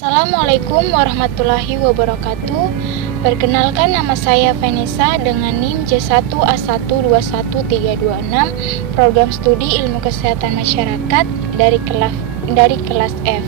Assalamualaikum warahmatullahi wabarakatuh. Perkenalkan, nama saya Vanessa dengan NIM J1A121326, Program Studi Ilmu Kesehatan Masyarakat dari kelas F.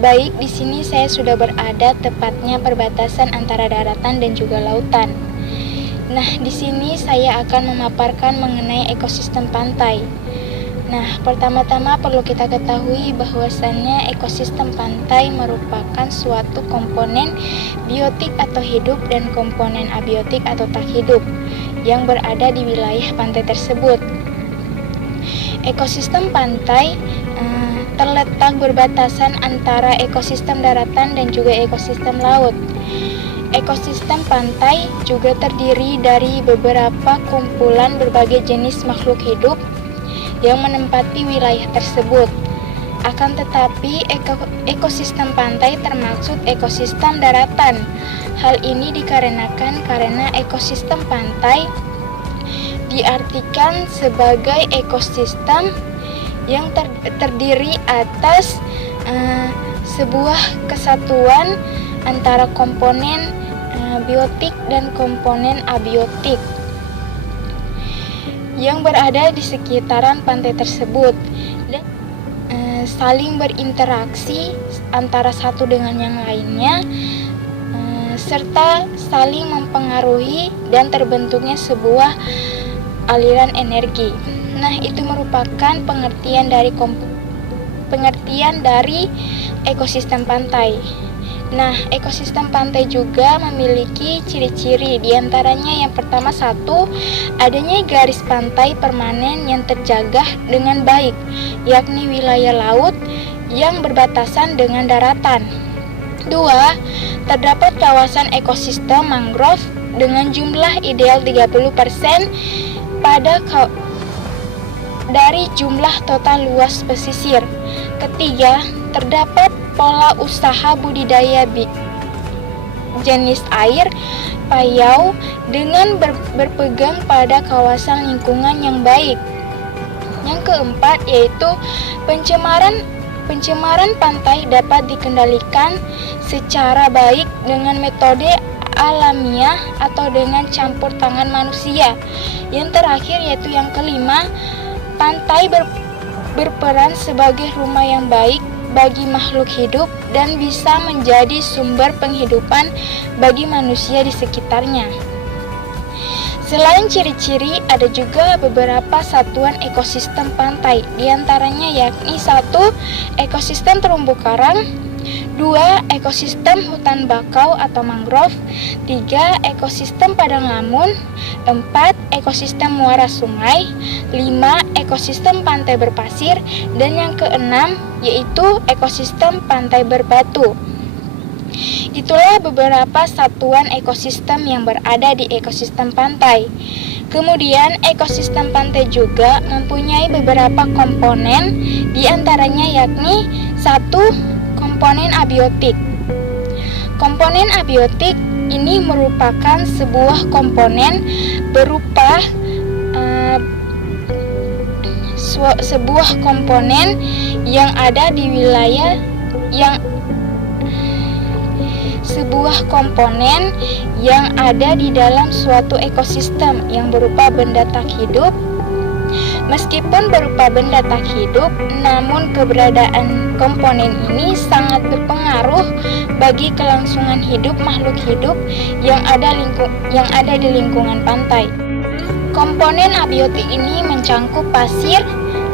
Baik, di sini saya sudah berada tepatnya perbatasan antara daratan dan juga lautan. Nah, di sini saya akan memaparkan mengenai ekosistem pantai. Nah, pertama-tama perlu kita ketahui bahwasannya ekosistem pantai merupakan suatu komponen biotik atau hidup dan komponen abiotik atau tak hidup yang berada di wilayah pantai tersebut. Ekosistem pantai terletak berbatasan antara ekosistem daratan dan juga ekosistem laut. Ekosistem pantai juga terdiri dari beberapa kumpulan berbagai jenis makhluk hidup yang menempati wilayah tersebut. Akan tetapi ekosistem pantai termaksud ekosistem daratan. Hal ini dikarenakan karena ekosistem pantai diartikan sebagai ekosistem yang terdiri atas sebuah kesatuan antara komponen biotik dan komponen abiotik yang berada di sekitaran pantai tersebut dan saling berinteraksi antara satu dengan yang lainnya serta saling mempengaruhi dan terbentuknya sebuah aliran energi. Nah, itu merupakan pengertian dari ekosistem pantai. Nah, ekosistem pantai juga memiliki ciri-ciri, diantaranya yang pertama adanya garis pantai permanen yang terjaga dengan baik, yakni wilayah laut yang berbatasan dengan daratan. 2. Terdapat kawasan ekosistem mangrove dengan jumlah ideal 30% dari jumlah total luas pesisir. 3. Terdapat pola usaha budidaya jenis air payau dengan berpegang pada kawasan lingkungan yang baik. Yang keempat yaitu pencemaran pantai dapat dikendalikan secara baik dengan metode alamiah atau dengan campur tangan manusia. Yang terakhir yaitu yang kelima, pantai berperan sebagai rumah yang baik bagi makhluk hidup dan bisa menjadi sumber penghidupan bagi manusia di sekitarnya. Selain ciri-ciri, ada juga beberapa satuan ekosistem pantai, diantaranya yakni 1. Ekosistem terumbu karang, 2. Ekosistem hutan bakau atau mangrove, 3. Ekosistem padang lamun, 4. Ekosistem muara sungai, 5. Ekosistem pantai berpasir, dan yang keenam yaitu ekosistem pantai berbatu. Itulah beberapa satuan ekosistem yang berada di ekosistem pantai. Kemudian ekosistem pantai juga mempunyai beberapa komponen, diantaranya yakni 1. Komponen abiotik. Komponen abiotik ini merupakan sebuah komponen berupa sebuah komponen yang ada di wilayah di dalam suatu ekosistem yang berupa benda tak hidup. Meskipun berupa benda tak hidup, namun keberadaan komponen ini sangat berpengaruh bagi kelangsungan hidup makhluk hidup yang ada di lingkungan pantai. Komponen abiotik ini mencangkup pasir,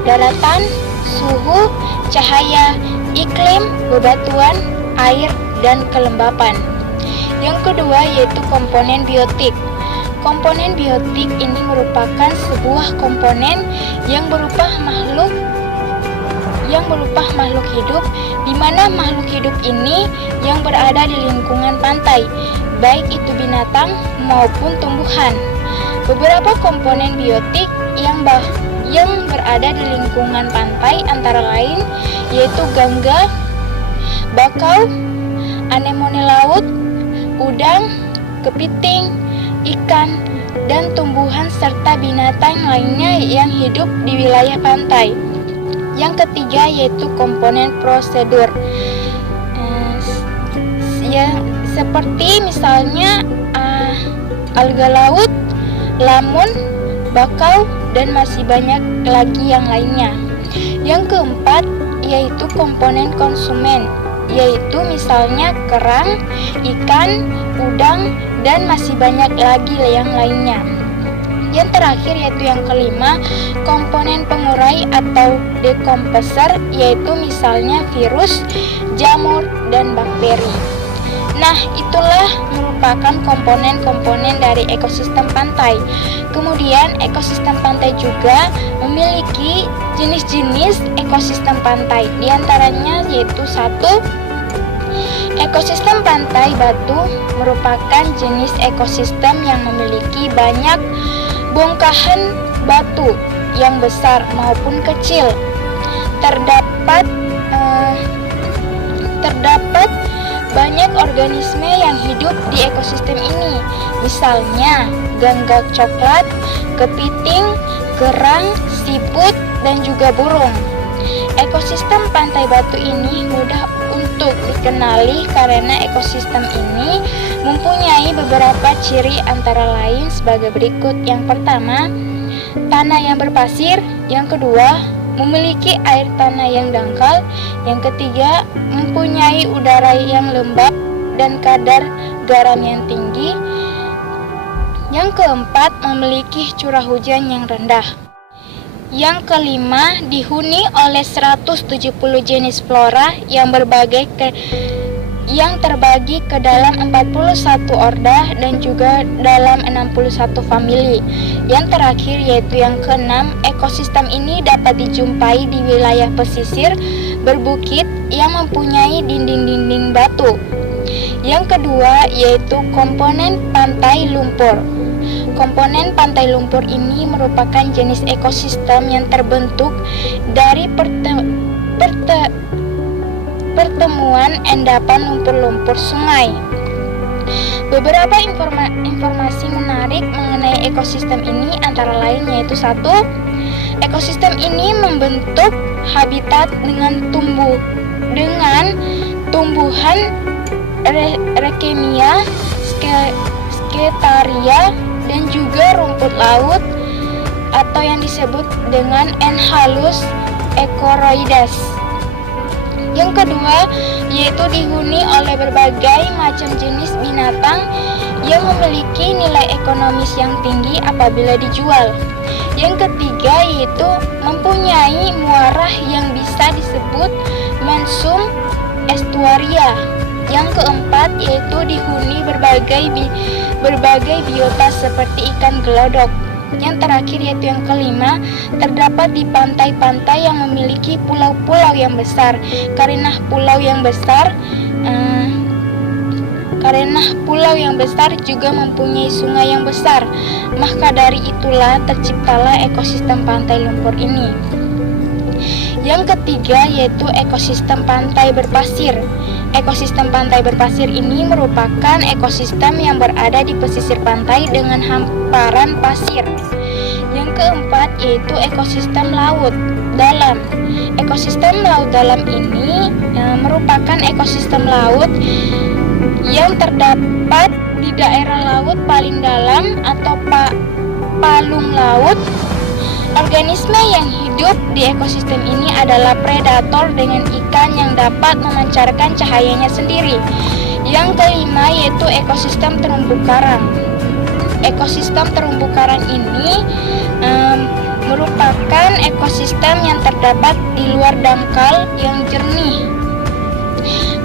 daratan, suhu, cahaya, iklim, bebatuan, air, dan kelembapan. Yang kedua yaitu komponen biotik. Komponen biotik ini merupakan sebuah komponen yang berupa makhluk hidup, di mana makhluk hidup ini yang berada di lingkungan pantai, baik itu binatang maupun tumbuhan. Beberapa komponen biotik yang berada di lingkungan pantai antara lain yaitu gangga, bakau, anemone laut, udang, kepiting, ikan, dan tumbuhan serta binatang lainnya yang hidup di wilayah pantai. Yang ketiga yaitu komponen prosedur. seperti misalnya alga laut, lamun, bakau, dan masih banyak lagi yang lainnya. Yang keempat yaitu komponen konsumen, yaitu misalnya kerang, ikan, udang, dan masih banyak lagi yang lainnya. Yang terakhir yaitu yang kelima, komponen pengurai atau decomposer, yaitu misalnya virus, jamur, dan bakteri. Nah, itulah merupakan komponen-komponen dari ekosistem pantai. Kemudian, ekosistem pantai juga memiliki jenis-jenis ekosistem pantai. Di antaranya yaitu satu, ekosistem pantai batu merupakan jenis ekosistem yang memiliki banyak bongkahan batu yang besar maupun kecil. Terdapat banyak organisme yang hidup di ekosistem ini, misalnya ganggang coklat, kepiting, kerang, siput, dan juga burung. Ekosistem pantai batu ini mudah untuk dikenali karena ekosistem ini mempunyai beberapa ciri antara lain sebagai berikut. Yang pertama, tanah yang berpasir. Yang kedua, memiliki air tanah yang dangkal. Yang ketiga, mempunyai udara yang lembab dan kadar garam yang tinggi. Yang keempat, memiliki curah hujan yang rendah. Yang kelima, dihuni oleh 170 jenis flora yang terbagi ke dalam 41 ordo dan juga dalam 61 famili. Yang terakhir yaitu yang keenam, ekosistem ini dapat dijumpai di wilayah pesisir berbukit yang mempunyai dinding-dinding batu. Yang kedua yaitu komponen pantai lumpur. Komponen pantai lumpur ini merupakan jenis ekosistem yang terbentuk dari pertemuan endapan lumpur-lumpur sungai. Beberapa informasi menarik mengenai ekosistem ini antara lain yaitu satu, ekosistem ini membentuk habitat dengan tumbuhan Rhekemia, Sketaria, dan juga rumput laut atau yang disebut dengan Enhalus Echoroides. Yang kedua yaitu dihuni oleh berbagai macam jenis binatang yang memiliki nilai ekonomis yang tinggi apabila dijual. Yang ketiga yaitu mempunyai muara yang bisa disebut mensum estuaria. Yang keempat yaitu dihuni berbagai biota seperti ikan gelodok. Yang terakhir yaitu yang kelima, terdapat di pantai-pantai yang memiliki pulau-pulau yang besar. Karena pulau yang besar juga mempunyai sungai yang besar, maka dari itulah terciptalah ekosistem pantai lumpur ini. Yang ketiga yaitu ekosistem pantai berpasir. Ekosistem pantai berpasir ini merupakan ekosistem yang berada di pesisir pantai dengan hamparan pasir. Yang keempat yaitu ekosistem laut dalam. Ekosistem laut dalam ini merupakan ekosistem laut yang terdapat di daerah laut paling dalam atau palung laut. Organisme yang hidup di ekosistem ini adalah predator dengan ikan yang dapat memancarkan cahayanya sendiri. Yang kelima yaitu ekosistem terumbu karang. Ekosistem terumbu karang ini merupakan ekosistem yang terdapat di luar dangkal yang jernih.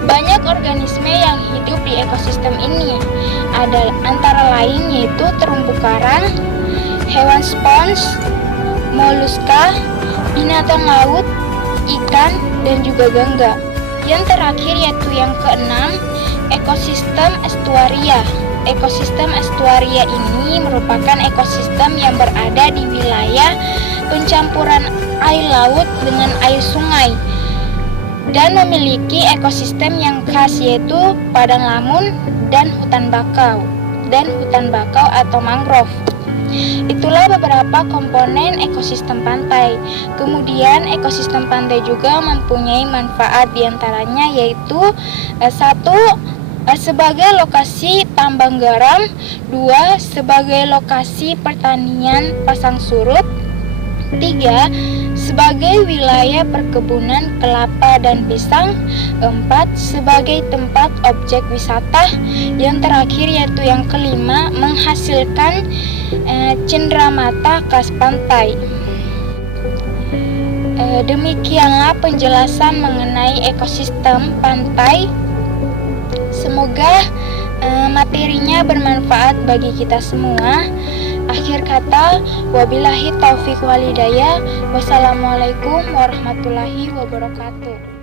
Banyak organisme yang hidup di ekosistem ini ada antara lain yaitu terumbu karang, hewan spons, moluska, binatang laut, ikan, dan juga gangga. Yang terakhir yaitu yang keenam, ekosistem estuaria. Ekosistem estuaria ini merupakan ekosistem yang berada di wilayah pencampuran air laut dengan air sungai dan memiliki ekosistem yang khas yaitu padang lamun dan hutan bakau atau mangrove. Itulah beberapa komponen ekosistem pantai. Kemudian ekosistem pantai juga mempunyai manfaat diantaranya yaitu satu, sebagai lokasi tambang garam, 2 sebagai lokasi pertanian pasang surut, 3 sebagai wilayah perkebunan kelapa dan pisang, 4 sebagai tempat objek wisata, yang terakhir yaitu yang kelima menghasilkan cenderamata khas pantai. Demikianlah penjelasan mengenai ekosistem pantai. Semoga materinya bermanfaat bagi kita semua. Akhir kata, wabillahi taufik walhidayah. Wassalamualaikum warahmatullahi wabarakatuh.